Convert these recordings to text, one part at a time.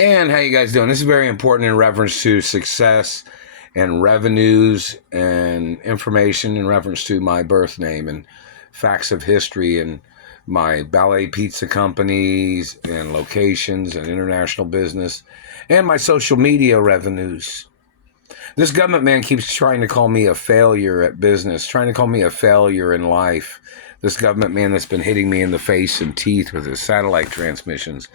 And how you guys doing? This is very important in reference to success and revenues and information in reference to my birth name and facts of history and my ballet pizza companies and locations and international business and my social media revenues. This government man keeps trying to call me a failure at business, trying to call me a failure in life. This government man that's been hitting me in the face and teeth with his satellite transmissions.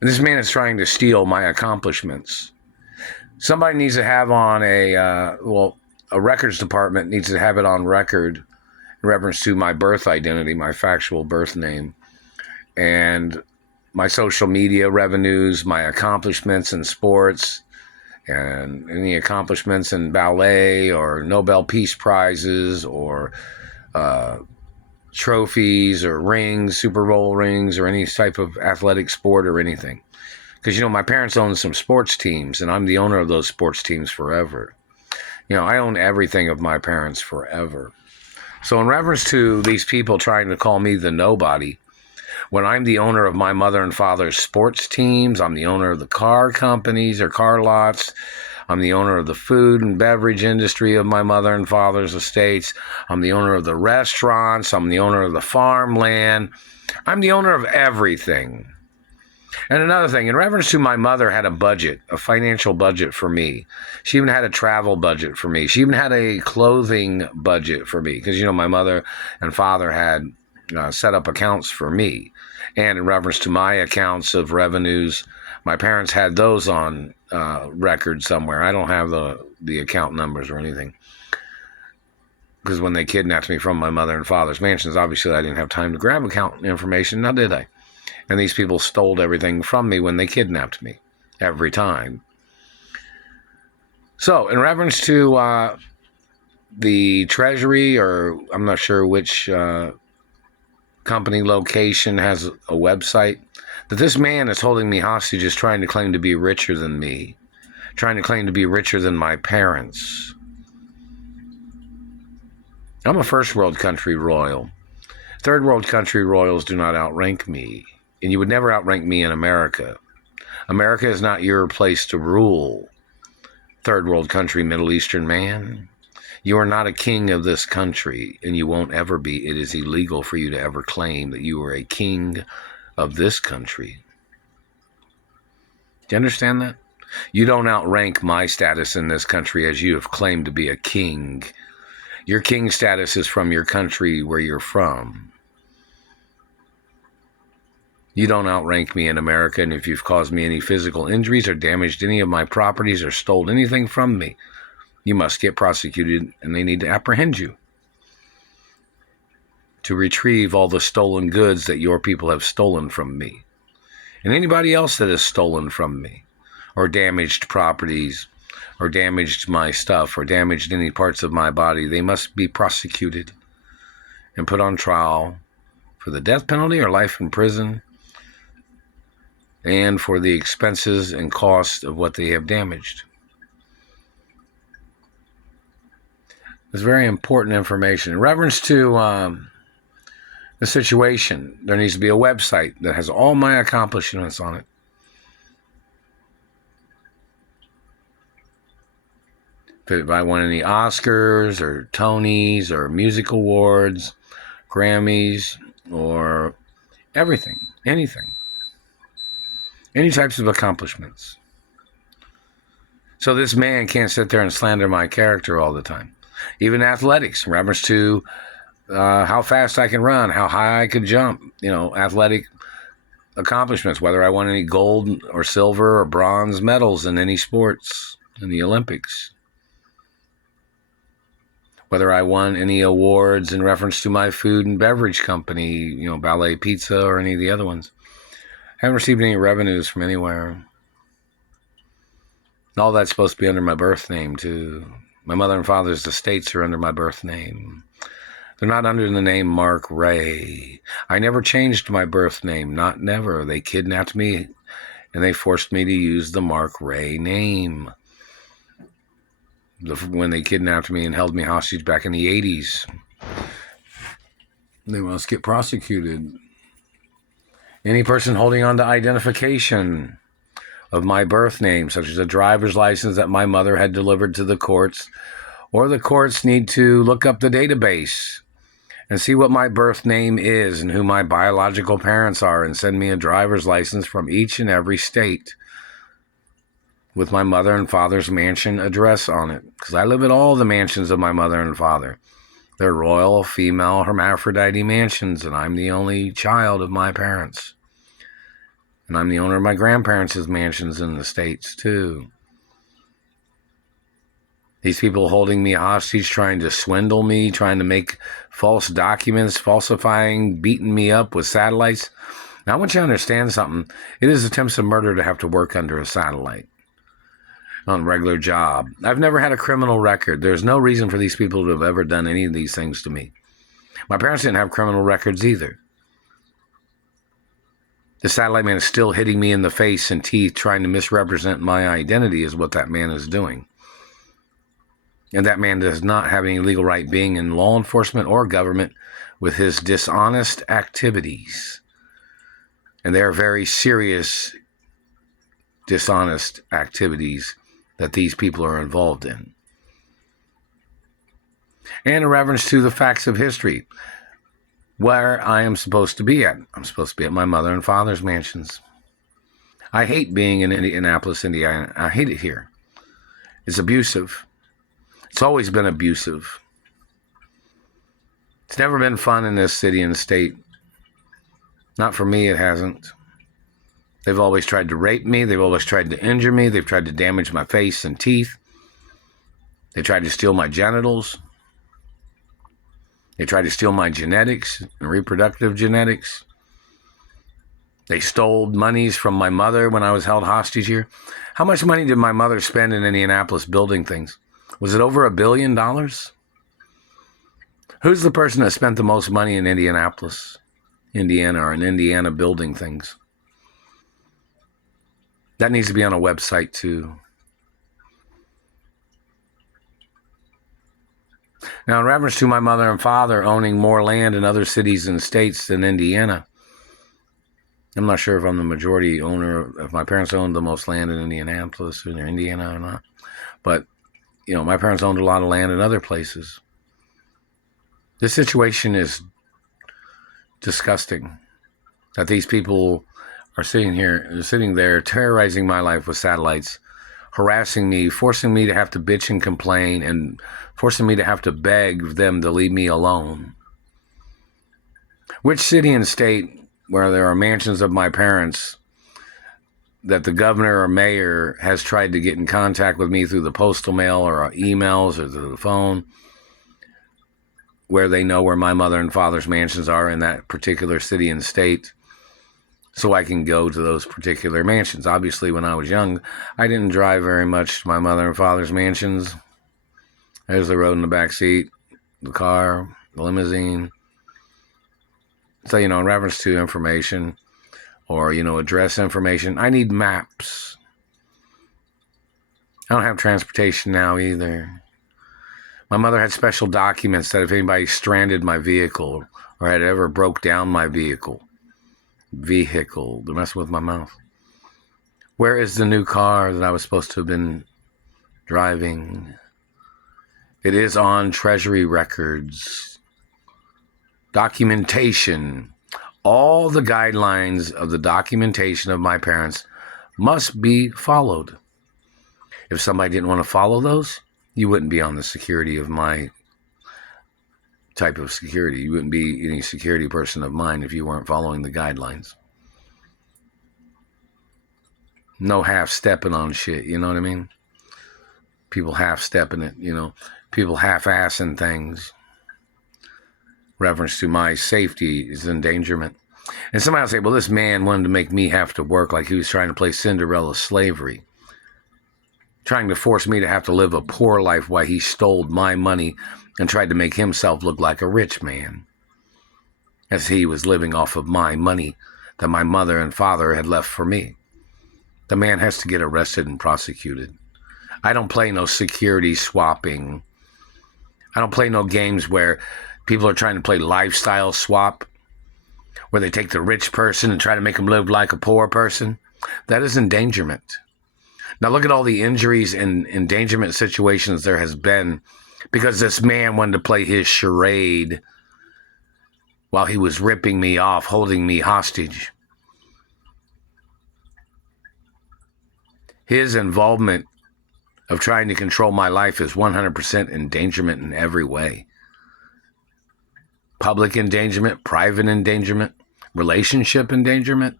And this man is trying to steal my accomplishments. Somebody needs to have on a records department needs to have it on record in reference to my birth identity, my factual birth name, and my social media revenues, my accomplishments in sports, and any accomplishments in ballet or Nobel Peace Prizes or trophies or rings, Super Bowl rings, or any type of athletic sport or anything. Because, my parents own some sports teams, and I'm the owner of those sports teams forever. I own everything of my parents forever. So in reference to these people trying to call me the nobody, when I'm the owner of my mother and father's sports teams, I'm the owner of the car companies or car lots, I'm the owner of the food and beverage industry of my mother and father's estates. I'm the owner of the restaurants. I'm the owner of the farmland. I'm the owner of everything. And another thing, in reference to my mother had a budget, a financial budget for me. She even had a travel budget for me. She even had a clothing budget for me because, my mother and father had set up accounts for me. And in reference to my accounts of revenues, my parents had those on record somewhere. I don't have the account numbers or anything. Because when they kidnapped me from my mother and father's mansions, obviously I didn't have time to grab account information, now did I? And these people stole everything from me when they kidnapped me, every time. So, in reference to the Treasury, or I'm not sure which company location has a website, that this man is holding me hostage is trying to claim to be richer than me, trying to claim to be richer than my parents. I'm a first world country royal. Third world country royals do not outrank me, and you would never outrank me in America. America is not your place to rule. Third world country Middle Eastern man. You are not a king of this country, and you won't ever be. It is illegal for you to ever claim that you are a king of this country. Do you understand that? You don't outrank my status in this country as you have claimed to be a king. Your king status is from your country where you're from. You don't outrank me in America, and if you've caused me any physical injuries or damaged any of my properties or stole anything from me, you must get prosecuted, and they need to apprehend you to retrieve all the stolen goods that your people have stolen from me. And anybody else that has stolen from me, or damaged properties, or damaged my stuff, or damaged any parts of my body, they must be prosecuted and put on trial for the death penalty or life in prison, and for the expenses and cost of what they have damaged. It's very important information. In reference to the situation, there needs to be a website that has all my accomplishments on it. If I won any Oscars or Tonys or music awards, Grammys, or everything, anything. Any types of accomplishments. So this man can't sit there and slander my character all the time. Even athletics, in reference to how fast I can run, how high I could jump, athletic accomplishments, whether I won any gold or silver or bronze medals in any sports in the Olympics. Whether I won any awards in reference to my food and beverage company, Ballet Pizza or any of the other ones. I haven't received any revenues from anywhere. All that's supposed to be under my birth name, too. My mother and father's estates are under my birth name. They're not under the name Mark Ray. I never changed my birth name, not never. They kidnapped me, and they forced me to use the Mark Ray name. When they kidnapped me and held me hostage back in the 80s. They must get prosecuted. Any person holding on to identification of my birth name, such as a driver's license that my mother had delivered to the courts, or the courts need to look up the database and see what my birth name is and who my biological parents are and send me a driver's license from each and every state with my mother and father's mansion address on it. Because I live at all the mansions of my mother and father. They're royal, female, hermaphrodite mansions, and I'm the only child of my parents. And I'm the owner of my grandparents' mansions in the States, too. These people holding me hostage, trying to swindle me, trying to make false documents, falsifying, beating me up with satellites. Now, I want you to understand something. It is attempts of murder to have to work under a satellite on a regular job. I've never had a criminal record. There's no reason for these people to have ever done any of these things to me. My parents didn't have criminal records either. The satellite man is still hitting me in the face and teeth, trying to misrepresent my identity is what that man is doing. And that man does not have any legal right being in law enforcement or government with his dishonest activities. And they're very serious, dishonest activities that these people are involved in. And in reference to the facts of history, where I am supposed to be at. I'm supposed to be at my mother and father's mansions. I hate being in Indianapolis, Indiana. I hate it here. It's abusive. It's always been abusive. It's never been fun in this city and state. Not for me, it hasn't. They've always tried to rape me. They've always tried to injure me. They've tried to damage my face and teeth. They tried to steal my genitals. They tried to steal my genetics and reproductive genetics. They stole monies from my mother when I was held hostage here. How much money did my mother spend in Indianapolis building things? Was it over $1 billion? Who's the person that spent the most money in Indianapolis, Indiana, or in Indiana building things? That needs to be on a website too. Now, in reference to my mother and father owning more land in other cities and states than Indiana, I'm not sure if I'm the majority owner, if my parents owned the most land in Indianapolis or Indiana or not. But, you know, my parents owned a lot of land in other places. This situation is disgusting. That these people are sitting there, terrorizing my life with satellites, harassing me, forcing me to have to bitch and complain, and forcing me to have to beg them to leave me alone. Which city and state where there are mansions of my parents that the governor or mayor has tried to get in contact with me through the postal mail or emails or through the phone, where they know where my mother and father's mansions are in that particular city and state, so I can go to those particular mansions. Obviously, when I was young, I didn't drive very much to my mother and father's mansions. There's the road in the back seat, the car, the limousine. So, you know, in reference to information or, you know, address information, I need maps. I don't have transportation now either. My mother had special documents that if anybody stranded my vehicle or had ever broke down my vehicle, they're messing with my mouth. Where is the new car that I was supposed to have been driving? It is on Treasury records. Documentation. All the guidelines of the documentation of my parents must be followed. If somebody didn't want to follow those, you wouldn't be on the security of my type of security. You wouldn't be any security person of mine if you weren't following the guidelines. No half-stepping on shit, you know what I mean? People half-stepping it, you know. People half-assing things. Reference to my safety is endangerment. And somebody will say, well, this man wanted to make me have to work like he was trying to play Cinderella slavery. Trying to force me to have to live a poor life while he stole my money and tried to make himself look like a rich man, as he was living off of my money that my mother and father had left for me. The man has to get arrested and prosecuted. I don't play no security swapping. I don't play no games where people are trying to play lifestyle swap, where they take the rich person and try to make them live like a poor person. That is endangerment. Now look at all the injuries and endangerment situations there has been because this man wanted to play his charade while he was ripping me off, holding me hostage. His involvement of trying to control my life is 100% endangerment in every way. Public endangerment, private endangerment, relationship endangerment,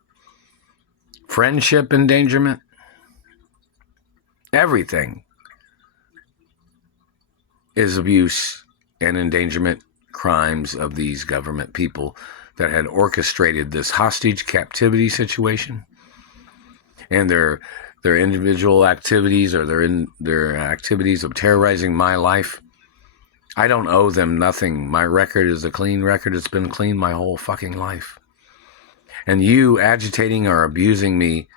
friendship endangerment, everything is abuse and endangerment crimes of these government people that had orchestrated this hostage captivity situation and their individual activities or their activities of terrorizing my life. I don't owe them nothing. My record is a clean record. It's been clean my whole fucking life. And you agitating or abusing me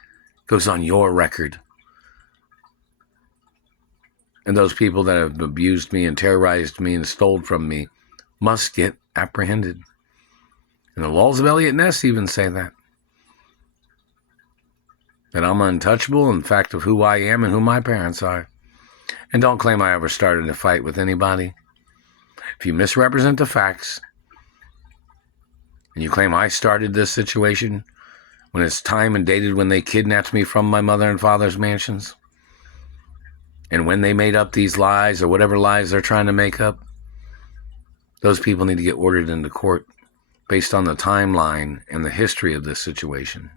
goes on your record. And those people that have abused me and terrorized me and stole from me must get apprehended. And the laws of Elliot Ness even say that. That I'm untouchable in fact of who I am and who my parents are. And don't claim I ever started a fight with anybody. If you misrepresent the facts and you claim I started this situation when it's time and dated when they kidnapped me from my mother and father's mansions, and when they made up these lies or whatever lies they're trying to make up, those people need to get ordered into court based on the timeline and the history of this situation.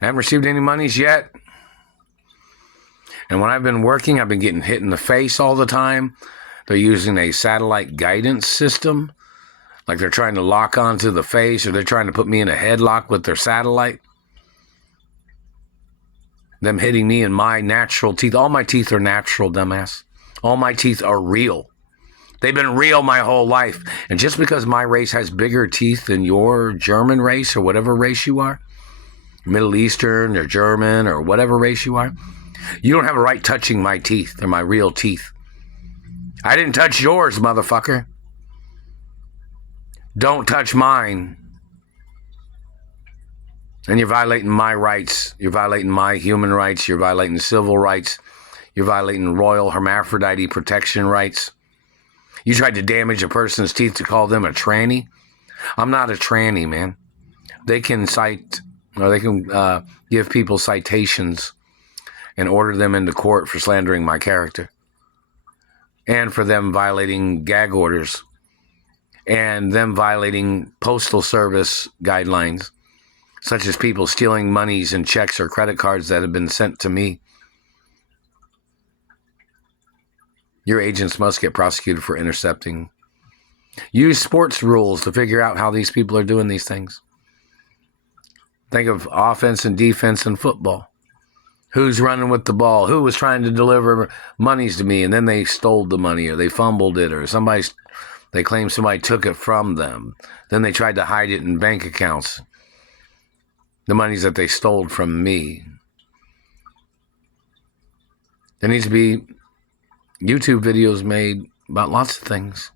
I haven't received any monies yet. And when I've been working, I've been getting hit in the face all the time. They're using a satellite guidance system. Like they're trying to lock onto the face or they're trying to put me in a headlock with their satellite. Them hitting me in my natural teeth. All my teeth are natural, dumbass. All my teeth are real. They've been real my whole life. And just because my race has bigger teeth than your German race or whatever race you are, Middle Eastern or German or whatever race you are, you don't have a right touching my teeth. They're my real teeth. I didn't touch yours, motherfucker. Don't touch mine. And you're violating my rights. You're violating my human rights. You're violating civil rights. You're violating royal hermaphrodite protection rights. You tried to damage a person's teeth to call them a tranny. I'm not a tranny, man. They can cite, or they can give people citations and order them into court for slandering my character. And for them violating gag orders. And them violating postal service guidelines. Such as people stealing monies and checks or credit cards that have been sent to me. Your agents must get prosecuted for intercepting. Use sports rules to figure out how these people are doing these things. Think of offense and defense in football. Who's running with the ball? Who was trying to deliver monies to me and then they stole the money or they fumbled it or they claim somebody took it from them. Then they tried to hide it in bank accounts. The monies that they stole from me. There needs to be YouTube videos made about lots of things.